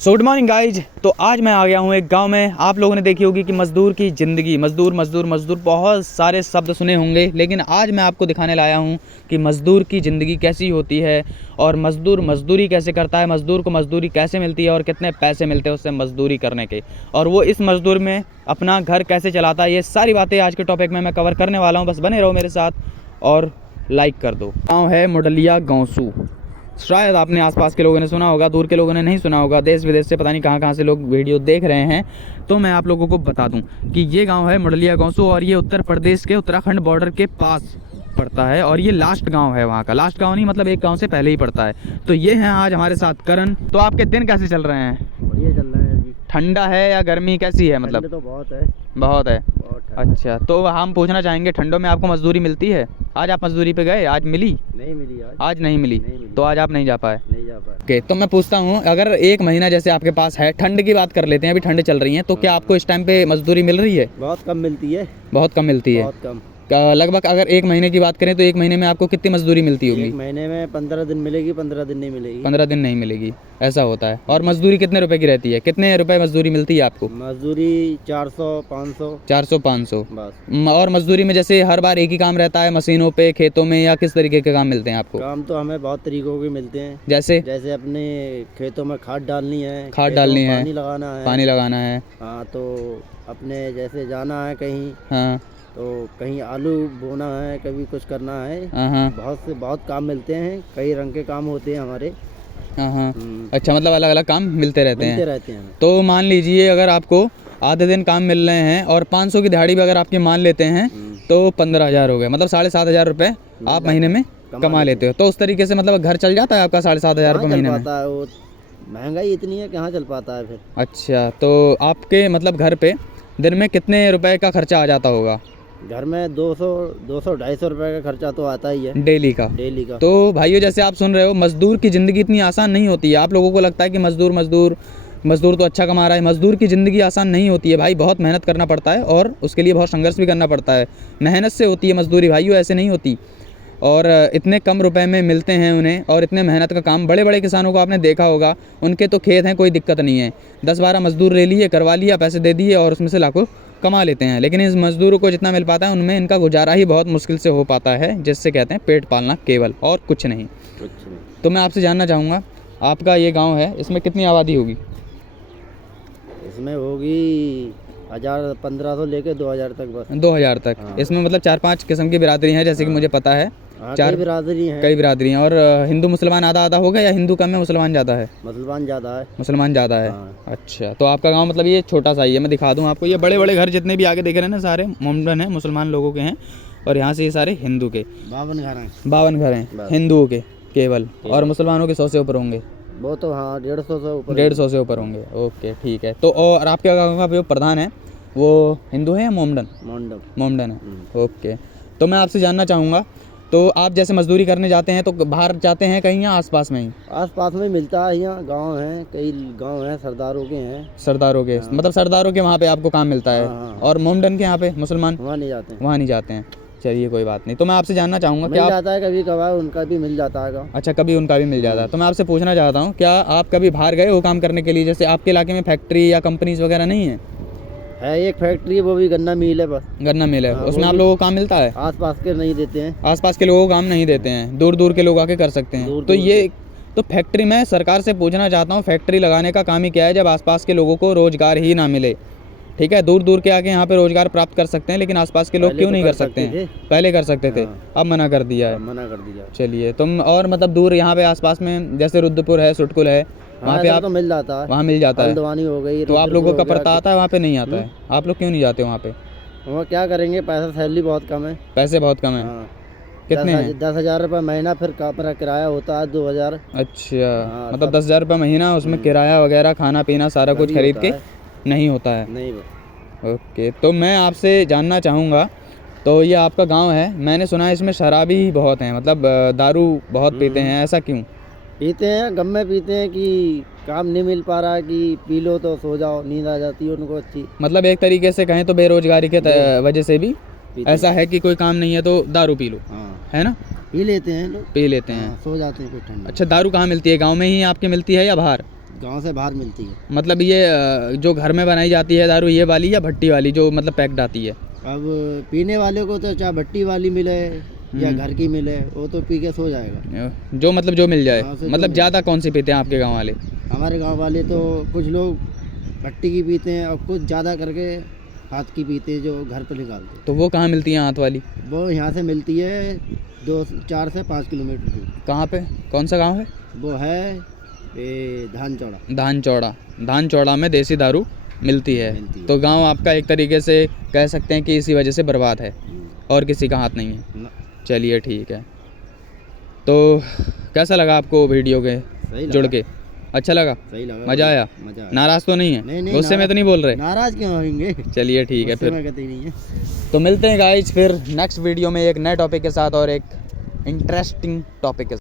So good morning guys. तो आज मैं आ गया हूँ एक गांव में। आप लोगों ने देखी होगी कि मज़दूर की ज़िंदगी, मज़दूर मज़दूर मज़दूर, बहुत सारे शब्द सुने होंगे, लेकिन आज मैं आपको दिखाने लाया हूँ कि मज़दूर की ज़िंदगी कैसी होती है और मज़दूर मज़दूरी कैसे करता है, मज़दूर को मज़दूरी कैसे मिलती है और कितने पैसे मिलते हैं उससे मज़दूरी करने के, और वो इस मज़दूर में अपना घर कैसे चलाता है। ये सारी बातें आज के टॉपिक में मैं कवर करने वाला हूँ। बस बने रहो मेरे साथ और लाइक कर दो। गाँव है मुडलिया गौसू। शायद आपने आसपास के लोगों ने सुना होगा, दूर के लोगों ने नहीं सुना होगा। देश विदेश से पता नहीं कहाँ से लोग वीडियो देख रहे हैं। तो मैं आप लोगों को बता दूं कि ये गांव है मुडलिया गौसू और ये उत्तर प्रदेश के उत्तराखंड बॉर्डर के पास पड़ता है और ये लास्ट गांव है वहाँ का। लास्ट गांव नहीं, मतलब एक गांव से पहले ही पड़ता है। तो ये हैं आज हमारे साथ करण। तो आपके दिन कैसे चल रहे हैं? बढ़िया चल रहा है जी। ठंडा है या गर्मी कैसी है? मतलब तो बहुत है। बहुत है। बहुत ठंड। अच्छा, तो हम पूछना चाहेंगे, ठंडों में आपको मजदूरी मिलती है? आज आप मजदूरी पे गए? आज मिली? नहीं मिली आज नहीं मिली। तो आज आप नहीं जा पाए? नहीं जा पाए। ओके, तो मैं पूछता हूँ, अगर एक महीना जैसे आपके पास है, ठंड की बात कर लेते हैं, अभी ठंड चल रही है, तो क्या आपको इस टाइम पे मजदूरी मिल रही है? बहुत कम मिलती है। बहुत कम मिलती है। बहुत कम। लगभग अगर एक महीने की बात करें तो एक महीने में आपको कितनी मजदूरी मिलती होगी? एक महीने में 15 दिन मिलेगी, 15 दिन नहीं मिलेगी। 15 दिन नहीं मिलेगी, ऐसा होता है। और मजदूरी कितने रुपए की रहती है? कितने रुपए मजदूरी मिलती है आपको? मजदूरी 400 500। 400-500 बस। और मजदूरी में जैसे हर बार एक ही काम रहता है, मशीनों पे, खेतों में, या किस तरीके के काम मिलते हैं आपको? काम तो हमें बहुत तरीकों के मिलते हैं। जैसे जैसे अपने खेतों में खाद डालनी है, खाद डालनी है, पानी लगाना है। पानी लगाना है। हाँ, तो अपने जैसे जाना है कहीं, हाँ तो कहीं आलू बोना है, कभी कुछ करना है। हाँ बहुत काम मिलते हैं। कई रंग के काम होते हैं हमारे। हाँ। अच्छा, मतलब अलग अलग काम मिलते रहते हैं। हमें। तो मान लीजिए अगर आपको आधे दिन काम मिल रहे हैं और 500 की दिहाड़ी भी अगर आपकी मान लेते हैं तो 15,000 हो गए, मतलब 7,500 रुपये आप महीने में कमा लेते हो। तो उस तरीके से मतलब घर चल जाता है आपका 7,500 रुपये महीने में? वो महंगाई इतनी है, कहाँ चल पाता है फिर। अच्छा, तो आपके मतलब घर पे दिन में कितने रुपए का खर्चा आ जाता होगा? घर में 200-250 रुपए का खर्चा तो आता ही है डेली का। तो भाइयों, जैसे आप सुन रहे हो, मजदूर की ज़िंदगी इतनी आसान नहीं होती है। आप लोगों को लगता है कि मजदूर मजदूर मजदूर तो अच्छा कमा रहा है। मजदूर की ज़िंदगी आसान नहीं होती है भाई, बहुत मेहनत करना पड़ता है और उसके लिए बहुत संघर्ष भी करना पड़ता है। मेहनत से होती है मजदूरी भाइयों, ऐसे नहीं होती। और इतने कम रुपए में मिलते हैं उन्हें, और इतने मेहनत का काम। बड़े बड़े किसानों को आपने देखा होगा, उनके तो खेत हैं, कोई दिक्कत नहीं है, 10-12 मजदूर ले लिए, करवा लिया, पैसे दे दिए और उसमें से लाखों कमा लेते हैं। लेकिन इस मजदूरों को जितना मिल पाता है उनमें इनका गुजारा ही बहुत मुश्किल से हो पाता है, जिससे कहते हैं पेट पालना केवल, और कुछ नहीं। तो मैं आपसे जानना चाहूँगा, आपका ये गाँव है, इसमें कितनी आबादी होगी? इसमें होगी 1,000-1,500 लेके 2,000 तक। बस 2,000 तक। हाँ। इसमें मतलब 4-5 किस्म की बिरादरी हैं, जैसे कि मुझे पता है। कई बिरादरी हैं। कई बिरादरी हैं। और हिंदू मुसलमान आधा आधा होगा या हिंदू कम है मुसलमान ज़्यादा है? मुसलमान ज़्यादा है। मुसलमान ज़्यादा है। हाँ। अच्छा, तो आपका गांव मतलब ये छोटा सा ही है। मैं दिखा दूं आपको, ये बड़े बड़े घर जितने भी आगे देख रहे हैं ना, सारे मोमडन हैं, मुसलमान लोगों के हैं। और यहाँ से ये सारे हिंदू के 52 घर हैं हिंदुओं के केवल, और मुसलमानों के 100 से ऊपर होंगे। वो तो हाँ 150 से ऊपर। 150 से ऊपर होंगे। ओके, ठीक है। तो और आपके गाँव का जो प्रधान है वो हिंदू है या मोमडन? मोमडन है। ओके, तो मैं आपसे जानना चाहूँगा, तो आप जैसे मजदूरी करने जाते हैं तो बाहर जाते हैं कहीं या आसपास में ही? आसपास में मिलता है। यहाँ गांव हैं, कई गांव हैं, सरदारों के हैं। सरदारों के? हाँ। मतलब सरदारों के वहाँ पे आपको काम मिलता है। हाँ। और मोमडन के यहाँ पे मुसलमान वहाँ नहीं जाते हैं। वहाँ नहीं जाते हैं। चलिए, कोई बात नहीं। तो मैं आपसे जानना चाहूँगा, क्या जाता है कभी कभार, उनका भी मिल जाता है। अच्छा, कभी उनका भी मिल जाता है। तो मैं आपसे पूछना चाहता हूँ, क्या आप कभी बाहर गए हो काम करने के लिए? जैसे आपके इलाके में फैक्ट्री या कंपनीज वगैरह नहीं है? एक फैक्ट्री है, वो भी गन्ना मिल है। बस गन्ना मिल है। उसमें आप लोगों को काम मिलता है? आसपास के नहीं देते हैं। आसपास के लोगों को काम नहीं देते हैं, दूर दूर के लोग आके कर सकते हैं। तो ये तो फैक्ट्री, मैं सरकार से पूछना चाहता हूँ, फैक्ट्री लगाने का काम ही क्या है जब आसपास के लोगों को रोजगार ही ना मिले? ठीक है, दूर दूर के आके यहाँ पे रोजगार प्राप्त कर सकते हैं, लेकिन आसपास के लोग क्यों नहीं कर सकते हैं? पहले कर सकते थे, अब मना कर दिया है। मना कर दिया। चलिए, तुम और मतलब दूर यहाँ पे आसपास में जैसे रुद्रपुर है, सुटकुल है, वहाँ पे आप तो मिल जाता है। वहाँ मिल जाता है। हल्द्वानी हो गई। तो आप लोगों का पड़ता आता है, वहाँ पे नहीं आता है? आप लोग क्यों नहीं जाते वहाँ पे? वहाँ क्या करेंगे, पैसा सैलरी बहुत कम है। पैसे बहुत कम है। कितने हैं? 10,000 रुपये महीना, फिर मेरा किराया होता है 2,000। अच्छा, मतलब 10,000 रुपये महीना, उसमें किराया वगैरह, खाना पीना सारा कुछ खरीद के नहीं होता है? नहीं। ओके, तो मैं आपसे जानना चाहूँगा, तो ये आपका गांव है, मैंने सुना है इसमें शराबी बहुत हैं, मतलब दारू बहुत पीते हैं, ऐसा क्यों? पीते हैं, गम में पीते हैं कि काम नहीं मिल पा रहा, कि पी लो तो सो जाओ, नींद आ जाती है उनको अच्छी। मतलब एक तरीके से कहें तो बेरोजगारी के वजह से भी ऐसा है कि कोई काम नहीं है तो दारू पी लो। है ना? पी लेते हैं लोग, पी लेते हैं। सो जाते हैं फिर ठंड। अच्छा, दारू कहाँ मिलती है? गाँव में ही आपके मिलती है या बाहर? गांव से बाहर मिलती है। मतलब ये जो घर में बनाई जाती है दारू ये वाली या भट्टी वाली जो मतलब पैक्ड आती है? अब पीने वाले को तो चाहे भट्टी वाली मिले या घर की मिले, वो तो पी के सो जाएगा। जो मतलब जो मिल जाए। हाँ, जो मतलब मिल ज़्यादा कौन सी पीते हैं आपके गांव वाले? हमारे गांव वाले तो कुछ लोग भट्टी की पीते हैं और कुछ ज़्यादा करके हाथ की पीते हैं, जो घर पर निकालते हैं। तो वो कहाँ मिलती है हाथ वाली? वो यहाँ से मिलती है 4 से 5 किलोमीटर दूर। कहाँ पे? कौन सा गांव है? वो है ये धान चौड़ा। धान चौड़ा। धान चौड़ा में देसी दारू मिलती है। मिलती है। तो गांव आपका एक तरीके से कह सकते हैं कि इसी वजह से बर्बाद है और किसी का हाथ नहीं है। ना, चलिए ठीक है। तो कैसा लगा आपको वीडियो के सही लगा। जुड़ के? अच्छा लगा? सही लगा। मज़ा आया? मज़ा आया। नाराज़ तो नहीं है? नहीं, गुस्से में तो नहीं बोल रहे? नाराज क्यों होंगे? चलिए ठीक है गुस्से फिर। में कहते ही नहीं है। तो मिलते हैं गाइज फिर नेक्स्ट वीडियो में एक नए टॉपिक के साथ और एक इंटरेस्टिंग टॉपिक के साथ।